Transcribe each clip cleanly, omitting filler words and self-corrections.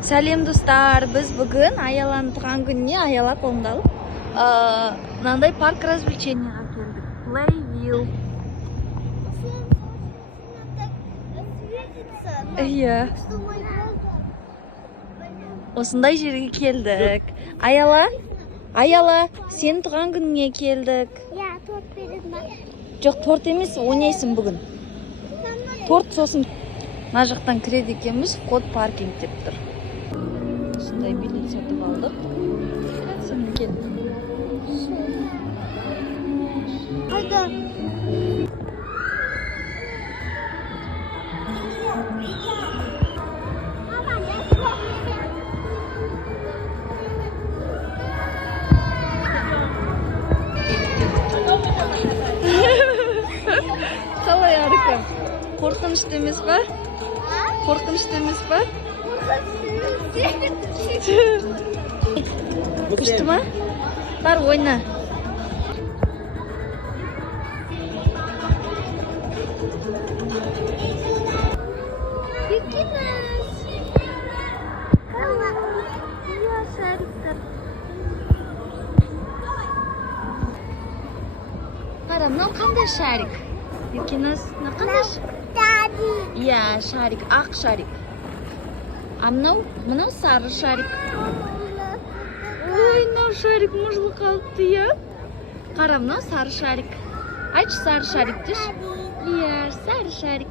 Сәлем достар, біз бүгін Аяланың туған күніне Аяла қолымды алып, мынандай парк развлеченияға келдік. Playville. Иә. Осындай жерге келдік. Аяла, сен туған күніңе келдік. Я, торт береді ма? Жоқ, торт емес, ойнайсың бүгін. Торт сосын. Мына жақтан кіреді екенбіз, вход паркинг деп тұр. Осындай билет сатып алдық. Сен кел. Қайда? Қалай арқа? Қорқынышты емес па? Қорқынышты емес па? Күшті ма? Бар, ойна. Қара, мынау қандай шарик? Еркеназ, мынау қандай шарик? Иә, шарик, ақ шарик. А мынау сары шарик. Ой, мынау шарик мұжылы қалыпты, иә? Қара, мынау сары шарик. Айтшы, сары шарик деші. Иә, сары шарик.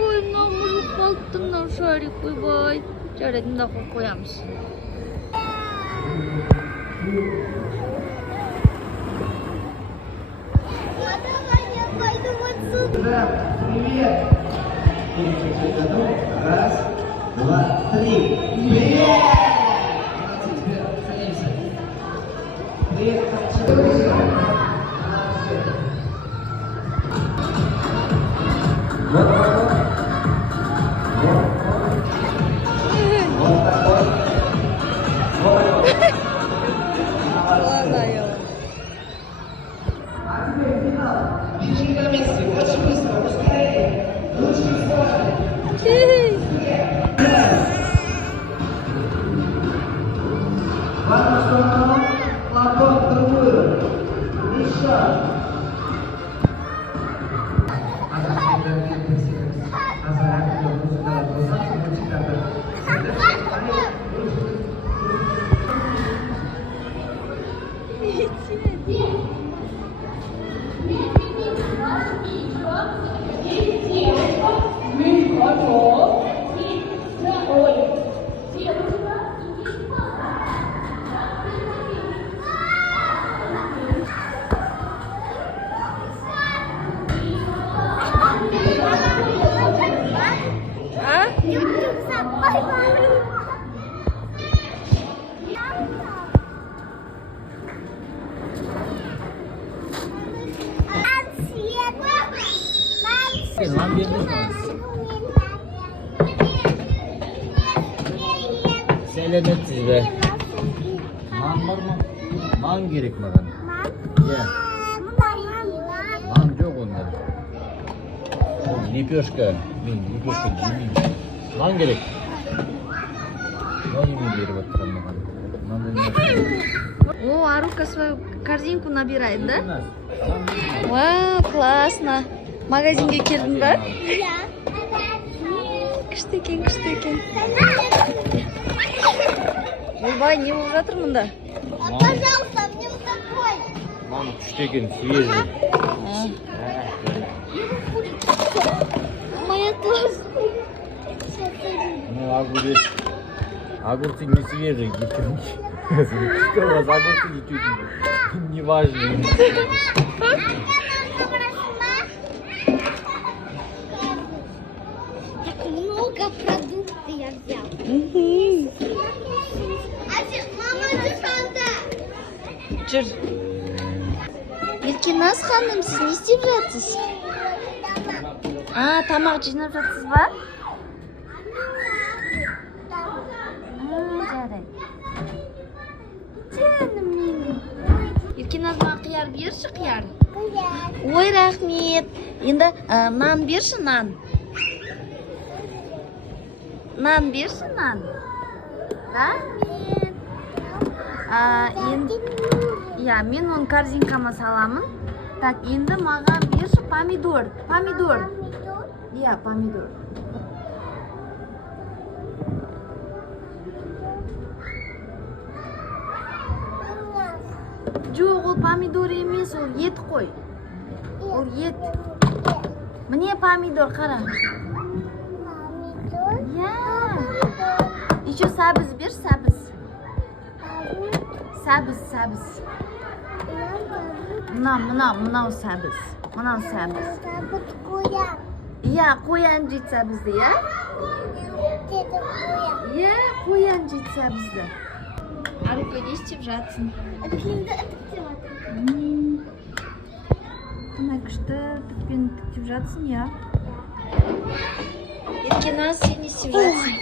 Ой, мынау мұжылы қалыпты, мынау шарик. Ой, жарайды, мында қоямыз. Привет! Раз, два, три. Привет! Привет! Selametsiz be. Man var mı? Man gerek mаған. Ya. Man жоқ onda. Лепешка. Мен лепешка жемеймін. Man gerek. Man емей беріп жатқан маған. О, Арука свою корзинку набирает, да? Вау, классно. Магазинге келдің ба? Күшті екен, күшті екен. Ойбай, не болып жатыр мұнда? Пожалуйста, мне вот такой. Мама күшті екен, свежий. Моя толстая. Ну, огурец. Огурцы не свежие, девчонки. Что у вас огурцы ничуть не важные. Так много продуктов я взял. Мама, дешевле. Жүр. Еркеназ ханым, сіз не істеп жатсыз? Тамақ жинап жатсыз ба? Жарайды. Жаным менің. Еркеназ маған қияр берші, қияр. Ой, рахмет. Енді нан берші, нан. Нан берші, нан. Да? Енді, иә, мен оны корзинкама саламын. Так, енді маған берші помидор. Помидор. Иә, помидор. Жоқ, ол помидор емес, ол ет қой. Ол ет. Міне помидор, қара. Иә. Еще сәбіз бер, сәбіз. Сәбіз. Мынау сәбіз. Мынау сәбіз. Иә, қоян жейді сәбізді, иә? Иә, қоян жейді сәбізді. Арука не істеп жатсың? Қандай күшті түппен тіктеп жатсың, иә? Еркеназ, сен не істеп жатсың?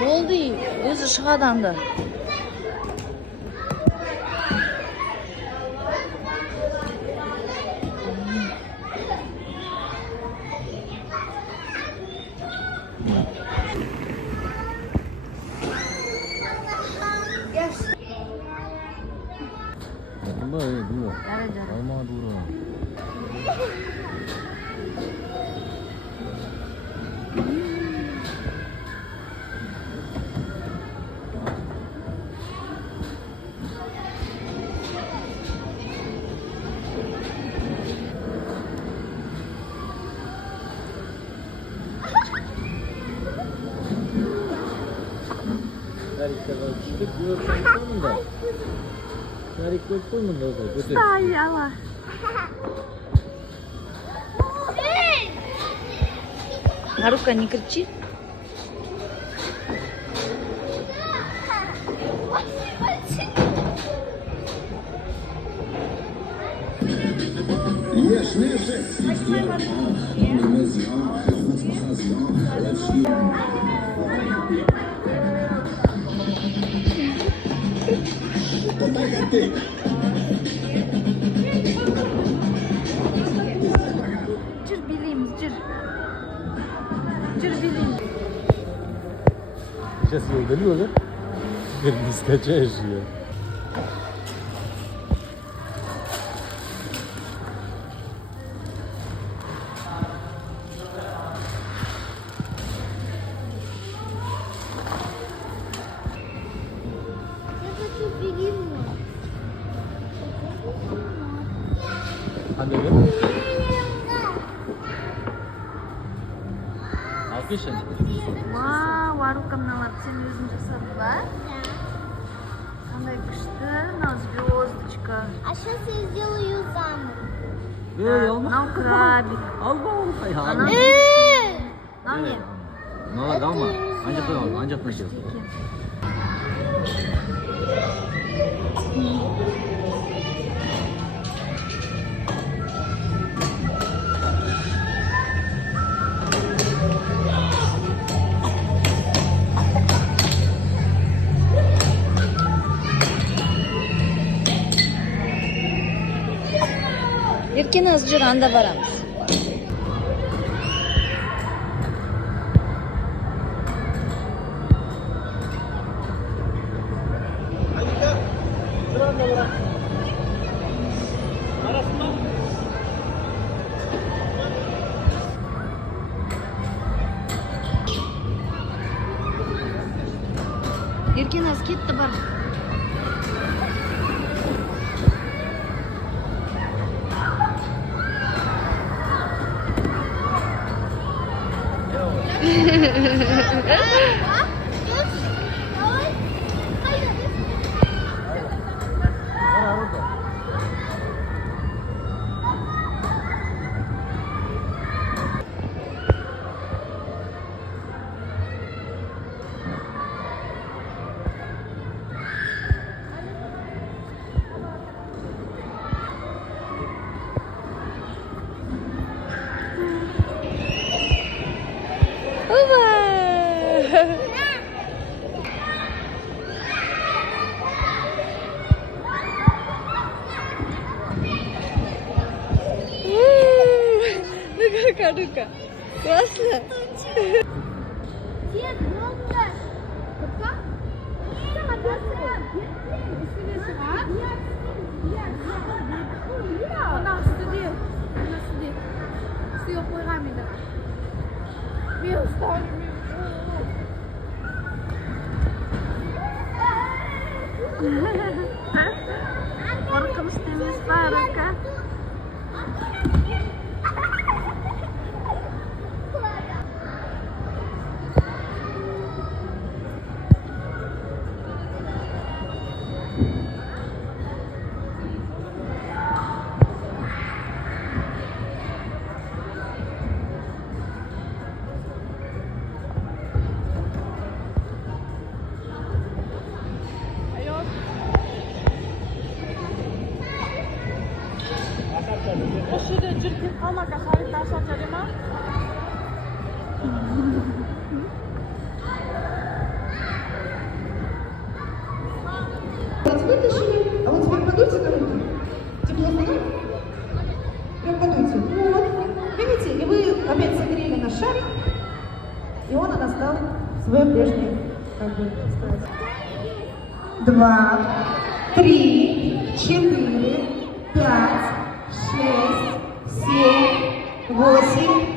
Болды, өзі шығады анда. Dua. Lama dua. Tarik koy mu da götür. Ay Allah. Арука, не кричи. Жүр билейміз, жүр. Жүр билейміз. Сейчас я удалю, да? Теперь не скачаешь ее. Алкышын. Вау, Арука мыналарды сен өзің жасадың ба? Қандай күшті, мынау звездочка. А сейчас я сделаю замок. Мынау крабик. Алма. Мынау не? Мыналарды алма. Ана жақтан ал, ана жақтан кел. Еркеназ, жүр, анда барамыз. Еркеназ кетті, бар. Oba! Марука. Классно. Дед, много. Пока? Она сидит. Она сидит. С ее пирамидой. Мил, ставь. Қорқынышты емес па, Арука? Осы жерде жүріп кетіп қалмақа халықты ашып жатыр ма? Вот вытащили, а вот теперь подуйте кому-то. Тепло становится? Прям подуйте. Вот. Видите? И вы опять согрели наш шарик, и он у нас стал свое прежнее, как бы сказать. 2, 3, 4, 5, 6, 7, 8,